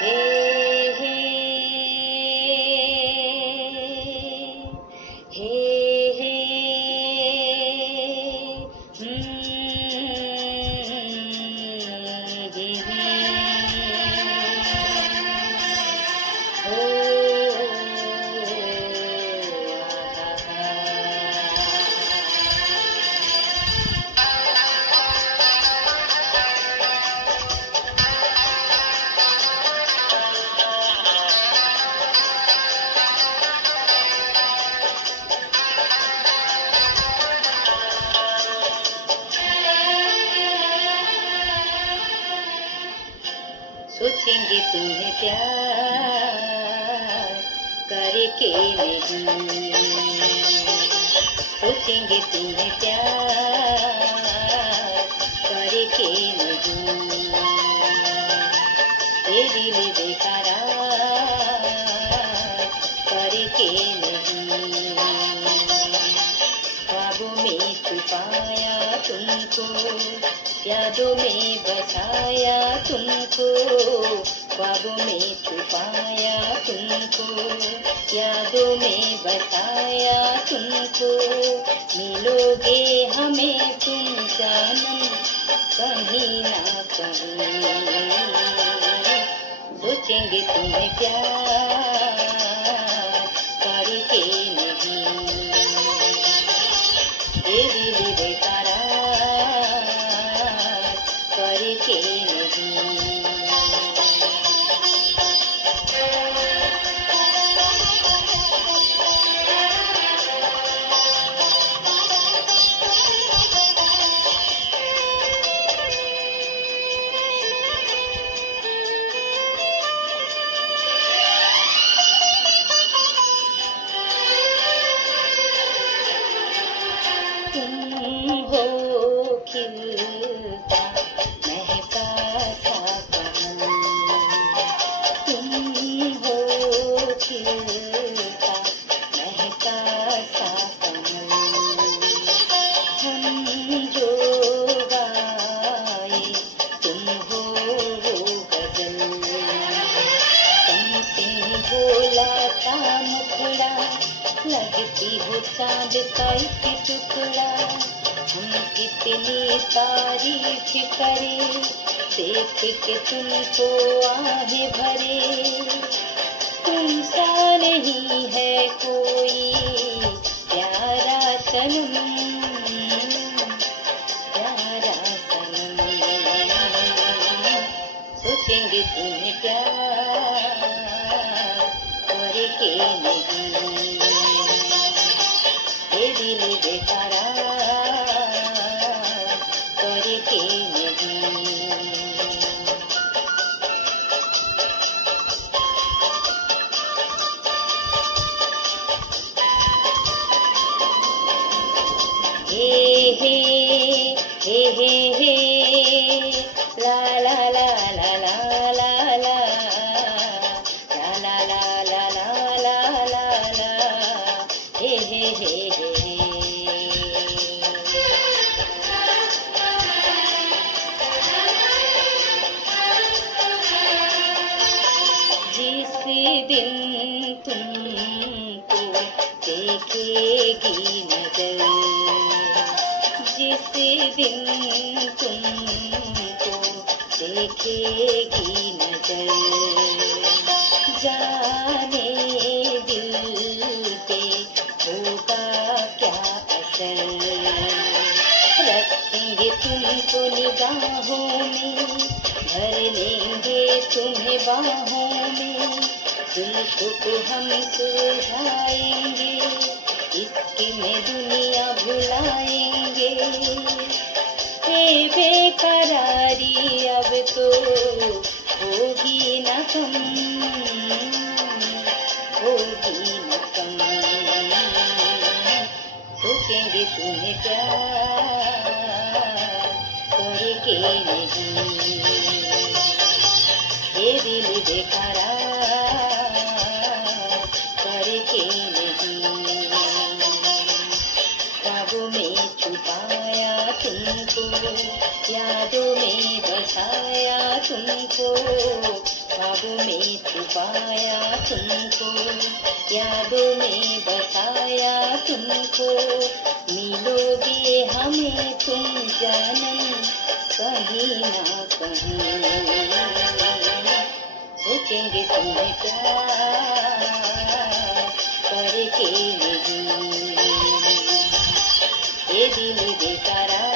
हे हे हे हे सोचेंगे तुम्हें प्यार करके नहीं, सोचेंगे तुम्हें प्यार करके नहीं, ये दिल बेकरार करके नहीं, ख्वाबों में छुपाया तुमको, यादों में बसाया तुमको, ख्वाबों में छुपाया तुमको, यादों में बसाया तुमको, मिलोगे हमें तुम जानम कहीं ना कहीं, सोचेंगे तुम्हें प्यार करके नहीं, ये दिल बेकरार करके नहीं। तुम हो खिलता महका सा कमल, तुम हो खिलता महका सा कमल, हम जो गाए तुम हो वो गजल, तुमसे भोला सा मुखड़ा लगती हो चांद का एक टुकड़ा, हम कितनी तारीफ करें देख के तुमको आहे भरे, तुमसा नहीं है कोई प्यारा सनम, प्यारा सनम, सोचेंगे तुम्हें प्यार करके नहीं, ये दिल बेकरार करके नहीं। हे हे हे हे हे ला ला ला ला ला ला ला ला ला ला ला ला ला, हे हे हे हे जिस दिन तुमको देखेगी नजर, जिस दिन तुमको देखेगी नजर, जाने दिल पे होगा क्या असर, रखेंगे तुमको निगाहों में, भर लेंगे तुम्हें बाहों में, जुल्फ को हम सुलझाएंगे, इसकी में दुनिया भुलाएंगे, हे बेकरारी अब तो होगी न कम, होगी न कम, सोचेंगे तुम्हें प्यार करके नहीं, ये दिल बेकरार करके नहीं, ख्वाबों में छुपाया तुम तुमको, यादों में बसाया तुमको, ख्वाबों में छुपाया तुमको, यादों में बसाया तुमको, मिलोगे हमें तुम जानम कहीं ना कहीं, सोचेंगे तुम्हें प्यार करके नहीं, ये दिल बेकरार